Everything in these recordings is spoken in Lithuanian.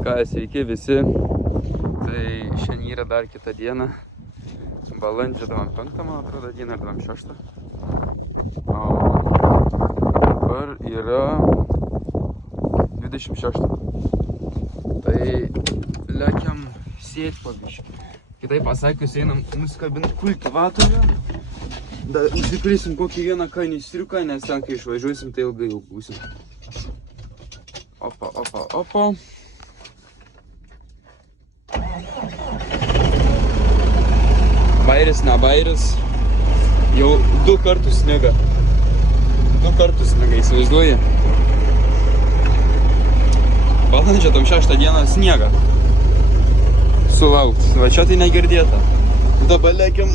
Ką, sveiki visi. Tai šiandien yra dar kita diena. Balandžio 25, man atrodo, diena, ar 26. O dabar yra 26. Tai lekiam sėti pabiškį. Kitaip pasakius, einam nusikabinti kultivatorių. Užsipilsim kokį vieną kanistriuką, nes ten, kai išvažiuosim, tai ilgai jau būsim. Opa, opa, opa. Bairis, ne bairis. Jau 2 kartus snega. 2 kartus snega, įsivaizduoji. Balandžio 6 dieną sniega. Sulaukt. Va čia tai negirdėta. Dabar lekiam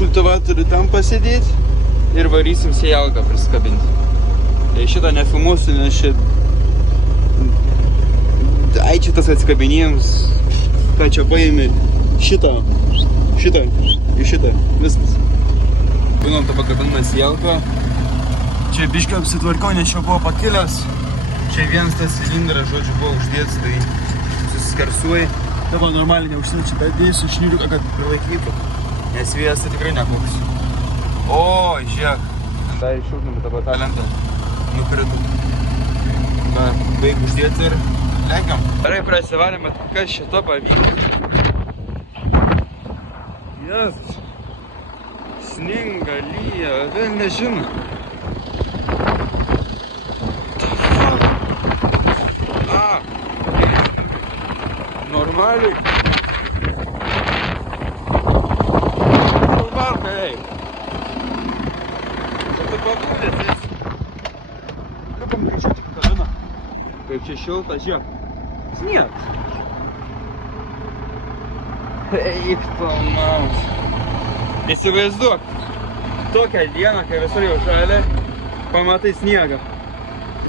kultivatorių ten pasėdėti ir varysim sėjalką priskabinti. Tai šitą nefilmuosiu, nes ai čia tas atskabinėjams, ką čia paėmė šitą ir šitą, viskas. Būnom tą pakabinamą sėjalką. Čia biškį apsitvarkau, nes čia buvo pakilęs. Čia vienas tas cilindras, žodžiu, buvo uždėtas, tai susiskersuoja. Dabar normaliai neužsimė, čia dėsiu šniuriuką, kad prilaikytų. Nes vėjas tai tikrai nekoks. O, žiūrėk. Dar iššūknum, bet dabar tą lentą nukritų. Dar baig uždėti ir lekiam. Gerai, prasivarėm, bet kas šito pavyko. Jas. Sninga, lyja, vėl nežino. Normaliai. Varka, ei. Čia tu pagūdės, esi. Liupam greičiau tik kabiną. Kaip čia šilta, žiūrėk. Sniegs. Eik to maus. Įsivaizduok. Tokią dieną, kai visur jau žalia, pamatai sniegą.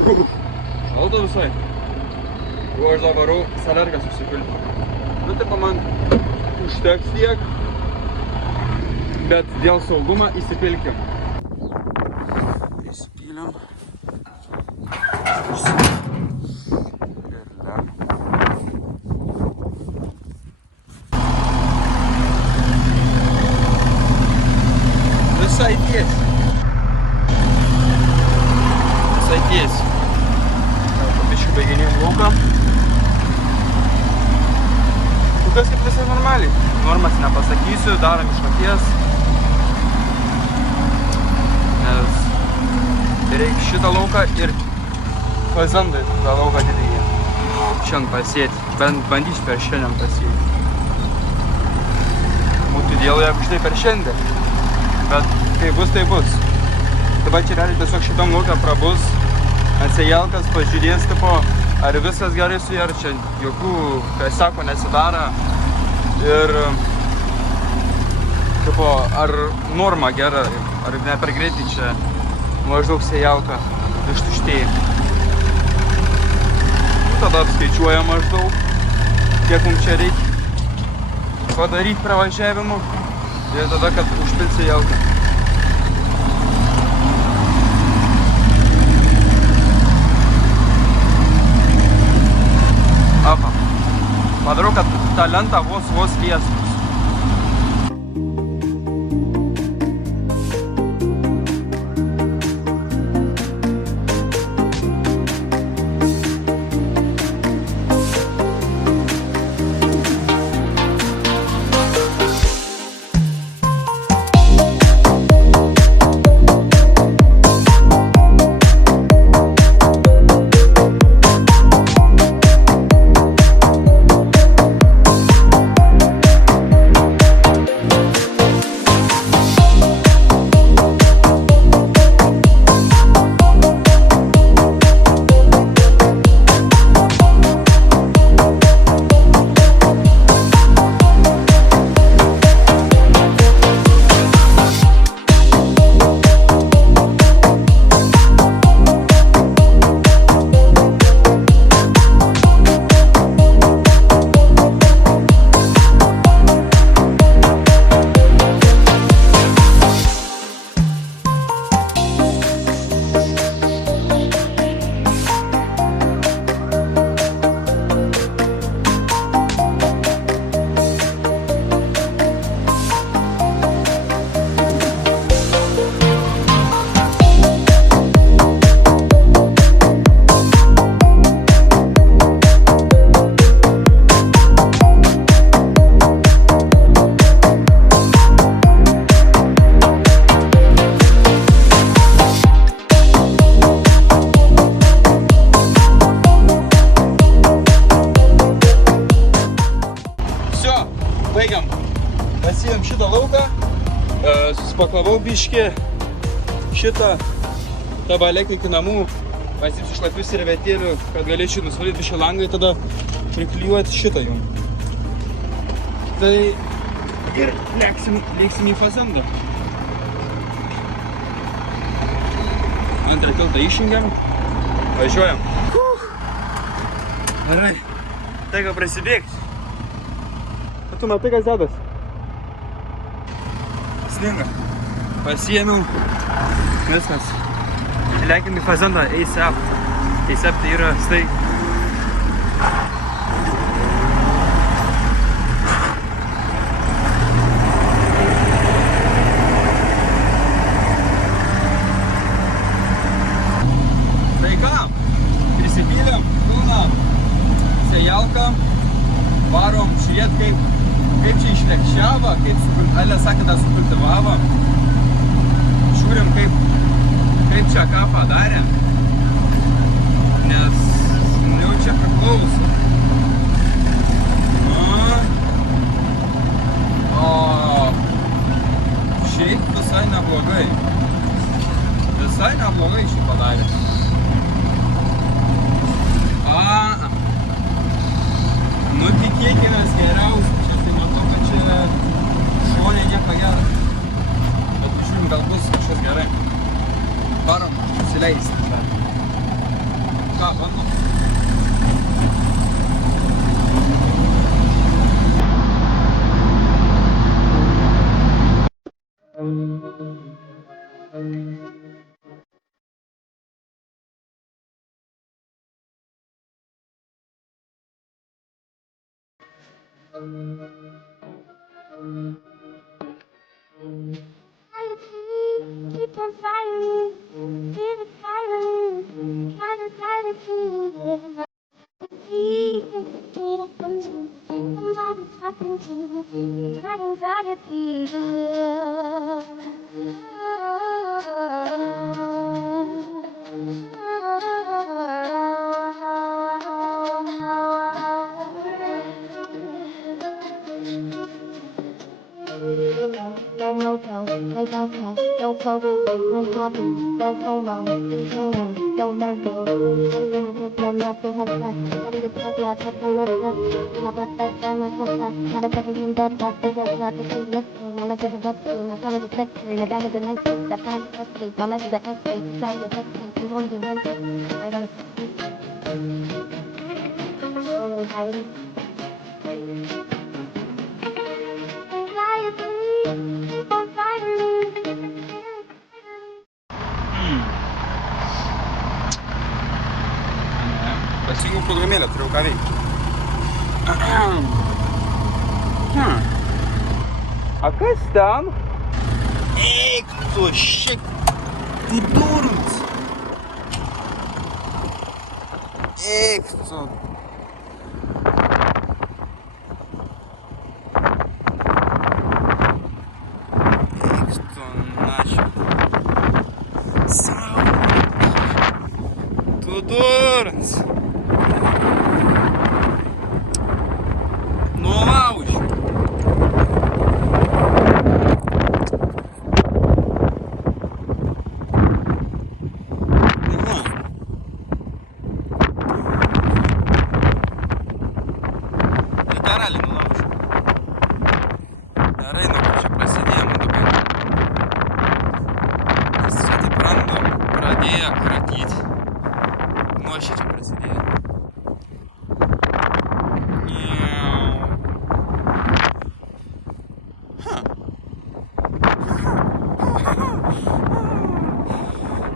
Šalta visai. O aš dabar varau salergas užsipilti. Nu taip man užteks tiek, bet dėl saugumą įsipilkim. Įsipyliam. Visai tiesi. Visai tiesi. Pabiškį baiginėjom lauką. Kas kaip visai normaliai. Normas nepasakysiu, darom iš akies. Nes reikia šitą lauką ir fazandai tą lauką didinį. Šiandien pasėti. Bent bandysiu per šiandien pasėti. Būtų dėl, jeigu štai per šiandien. Bet kai bus, tai bus. Dabar čia realiai tiesiog šitam lauką prabus. Atsijelkas, pažiūrės tipo, ar viskas gerai su ja, ar čia jokių, kai sako, nesidara. Ir tipo, ar norma gera, ar ne per greitai čia maždaug sėjalka ištuštėja. Tada apskaičiuoja maždaug, kiek mums čia reikia padaryti pravažiavimu ir tada, kad užpilt sėjalką. Padarau, kad tą lentą vos liestų. baigiam. Pasiėm šitą lauką, suspaklavau biškį šitą tabalekį iki namų, pasiimsiu šlapių servetėlių, kad galėčiau nusivalyti biškį langą ir tada priklijuoti šitą jum. Tai ir lėksim į fazendą. Antrą tiltą išjungiam, važiuojam. Gerai, tai ką prasidėks. Tu matai, kas dedas? Sninga. Pasiėmiau. Viskas. Lekiam į fazendą ASAP. ASAP tai yra staig. Tai ką? Prisipylėm pilną sejalką. Varom žiūrėt, kaip čia išlekščiavo, kaip Alė sakė, dar sukultivavo. Žiūrim, kaip čia ką padarė. Nes jau čia priklauso. O šiaip visai neblogai. Visai neblogai šį padarė. Nu tikėkimės geriausia. Tai matau, kad čia šonė nieko gero. Bet žiūrim, gal bus kažkas gerai. Varom susileisti. Ką, bandom? Keep on fighting, keep it fighting, try to fight it through. Pasijungiau programėlę, turėjau ką veikti. A kas ten? Eik tu šiek tu durns. Eik tu. Eik tu našiau. Sau. Tu durns.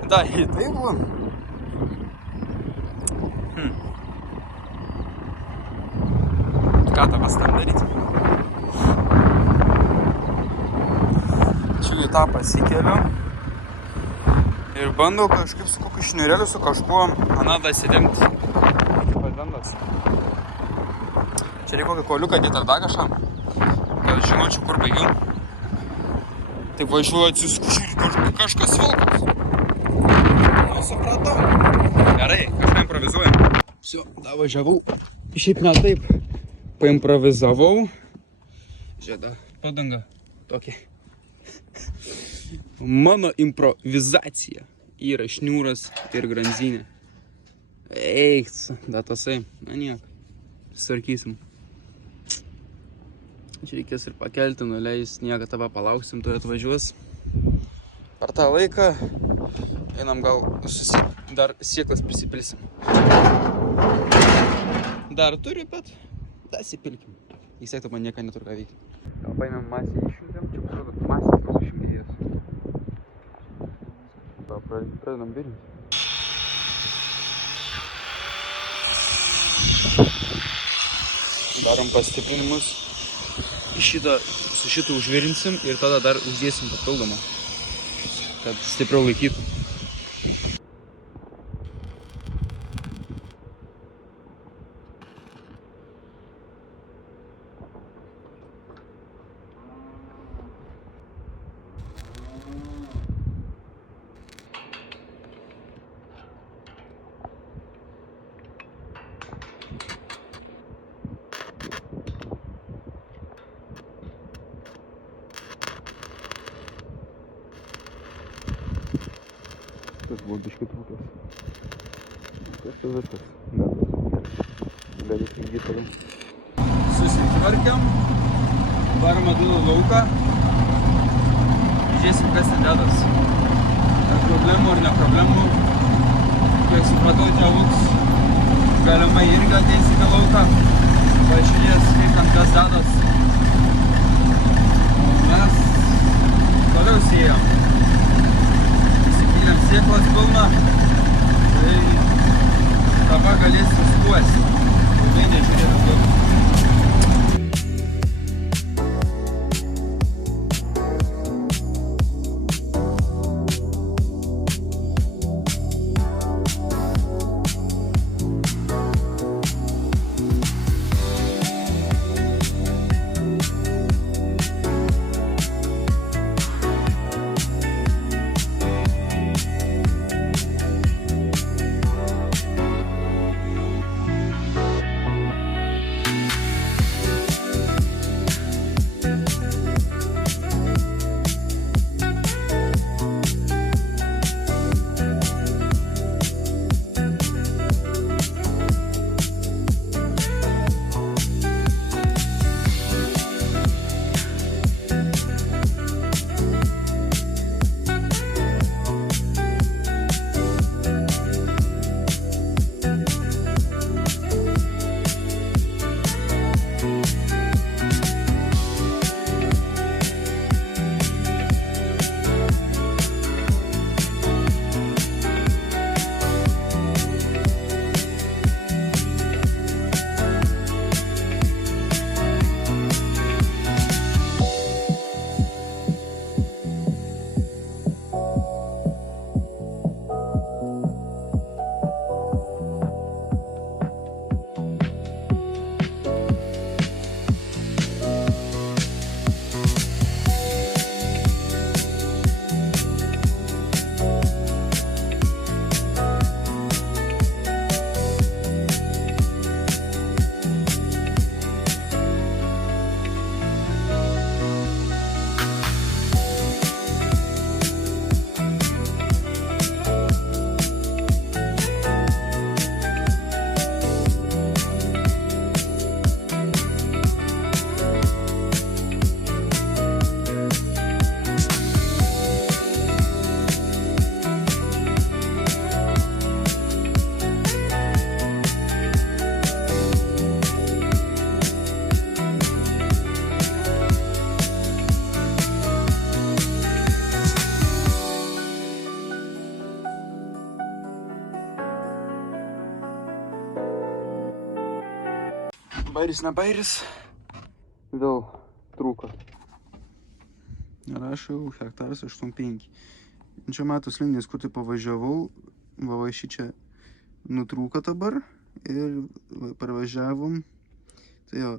Da, и ты вон. Ką tavas tam daryti? Čia į tą pasikeliu. Ir bandau kažkaip su kokiu šniureliu, su kažkuo anadą įsidengti. Padandas. Čia reikia kokį koliuką dėti ar dar kažkam. Kad žinočiau, kur baigiau. Taip važiuoju atsiskušiu kažkas vilkas. Supratau. Gerai, kažką improvizuojam. Все, da važiavau. Šiaip ne taip. Paimprovizavau. Žieda, padanga. Tokia. Mano improvizacija yra šniūras ir granzinė. Eiks, bet tasai, na nieko. Sarkysim. Čia reikės ir pakelti, nuleis, nieko tave palauksim, tu atvažiuos. Per tą laiką einam gal dar sieklas prisipilsim. Dar turiu, bet dar įsipilkim. Vis tiek man nieko neturi ką veikti. Gal paėmėm masę išjungėm, čia parodo masę tos išjungėjus. Gal pradedam virinti. Darom pastiprinimus. Su šitą užvirinsim ir tada dar uždėsim papildomą, kad stipriau laikytų. Tas buvo biškį trūkas. Tas tai viskas. Gali įgyti toliau. Susitvarkiam. Varom atgal lauką. Žiūrėsim, kas ten dedas. Ar problemų ar ne problemų. Kiek supratau, tėvuks galimai irgi ateis į lauką. Pažiūrės, kaip ten kas dedas. O mes toliau sėjam. Sėklas pilna, tai tava galės suskuosi. Ilgai nežiūrėti daug. Bairis, nebairis, vėl trūko. Rašau, hektaras 8,5. Čia matos linijas, kur tai pavažiavau, va šį čia nutrūko dabar ir parvažiavom. Tai jo,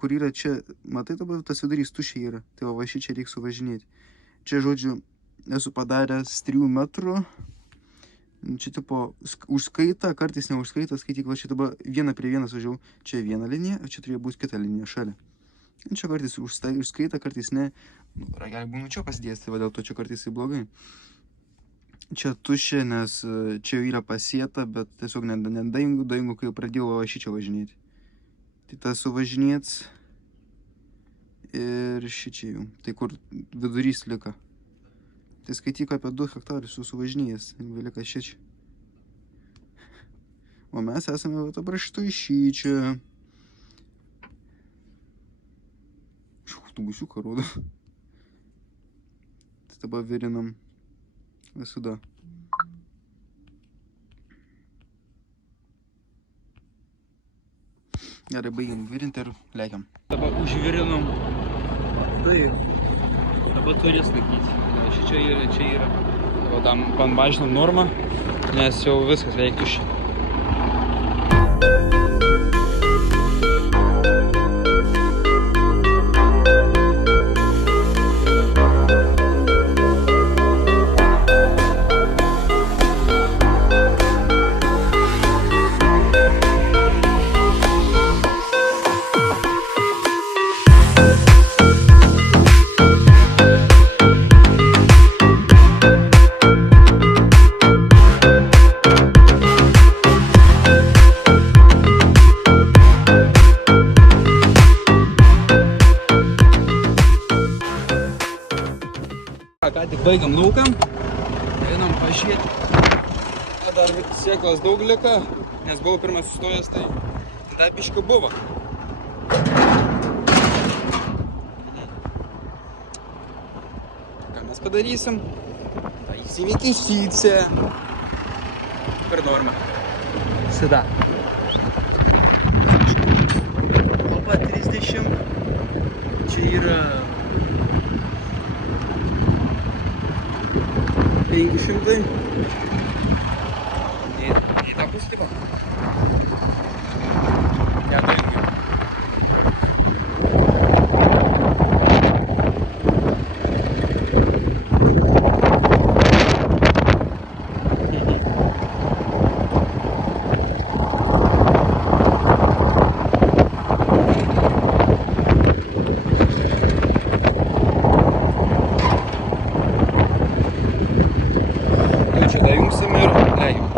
kur yra čia, matai dabar tas vidurys tušiai yra, tai va šį čia reiks suvažinėti. Čia, žodžiu, esu padaręs 3 metrų. Čia tipo užskaita, kartais neužskaita, skaityk, va čia dabar 1 prie 1 važiavau, čia viena linija, o čia turėjo būti kita linija šalia. Čia kartais užskaita, kartais ne. Nu, ragelį būnu čia pasidėjęs, tai va dėl to čia kartais tai blogai. Čia tuščia, nes čia jau yra pasėta, bet tiesiog nedaingu, kai jau pradėjau šičia važinėti. Tai tas suvažinėts ir šičia jau. Tai kur vidurys lika. Tai skaityk apie 2 hektarus suvažinėjęs, lika šičia. O mes esame dabar šitoj šičia. Tų gusiuką rodo. Tai dabar virinam visada. Gerai, baigiam virinti ir lekiam. Dabar užvirinom. Tai dabar turės laikyti. Čia yra. Dabar tam panmažinom normą, nes jau viskas veik tuščia. Ką tik baigiam lauką, einam pažiūrėti. Dar sėklas daug lika, nes buvau pirmas sustojęs, tai dar biškių buvo. Ką mes padarysim? Tai įsivykišytsė. Per normą. Sida. Opa 30. Čia yra 500. Į tą pusę taip pat. Dajungsim ir leidžiam.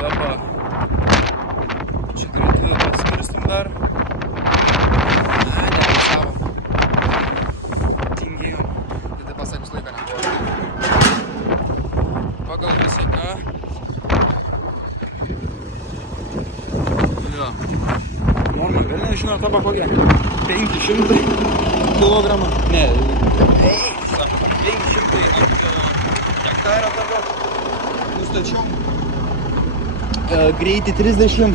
Dabar čia greitai paskirstum dar. Nepasavom. Tingėjom. Tai pasakius laiką nebuvo. Pagal visą ką. Jo. Norma gal nežinau tą kokią. 500 kilogramų. Ne. 500 hektarą dabar nustačiau. Greitį 30.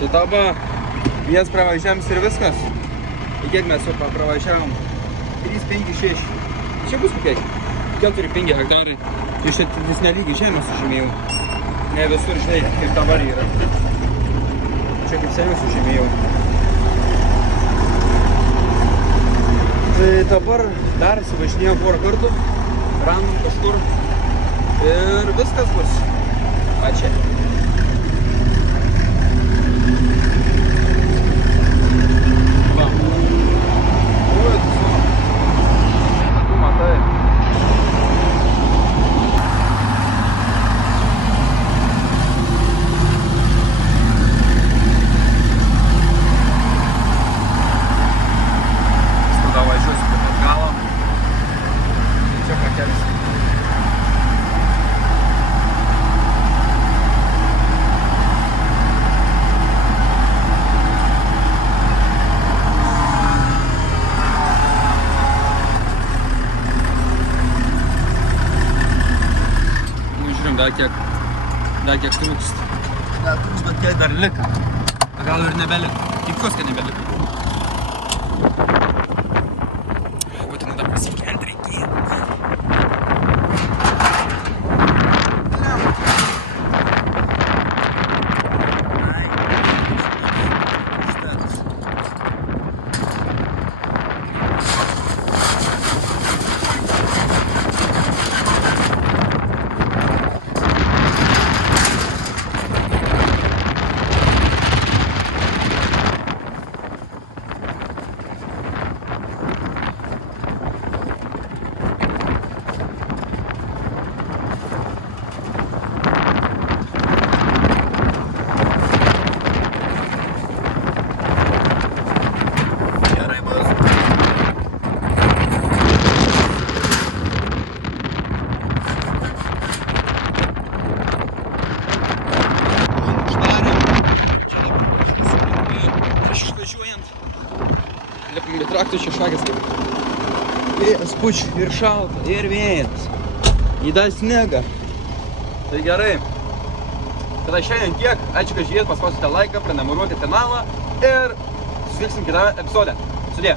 Tai dabar jas pravažiams ir viskas. Ir kiek mes jau pravažiavom? 3, 5, 6. Čia bus kokie? 4-5 hektarai. Iš čia vis nelygiai žemę sužymėjau. Ne visur, žinai, kaip dabar yra. Čia kaip seniau sužymėjau. Tai dabar dar suvažinėjau porą kartų, random kažkur ir viskas bus. Ačiū. Va. Oi, tu matai. Dar kiek trūkst. Dar trūkst, bet kiek dar lika. Gal ir nebelika. Tikiuosi, kad nebelika. Būtinai dar pasikelt reikėjo. Traktorius čia šakės kaip. Vėjas pučia ir šalta, ir vėjas. Įdal snegą. Tai gerai. Tada šiandien tiek. Ačiū, kad žiūrėt, paspausite laiką, prenumeruokite kanalą ir susitiksim kitame epizode. Sudė.